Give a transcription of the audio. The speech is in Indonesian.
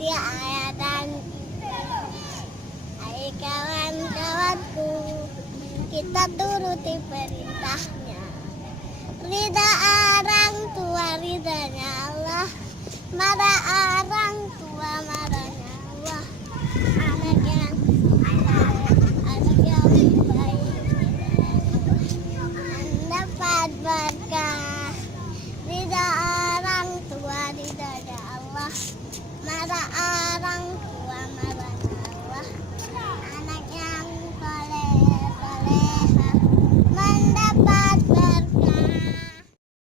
Ya ayah dan hai kawan-kawanku, kita turuti perintahnya. Ridha orang tua ridhanya Allah, marah orang tua marahnya Allah. Anak yang baik mendapat berkah. Ridha orang tua ridhanya Allah, marah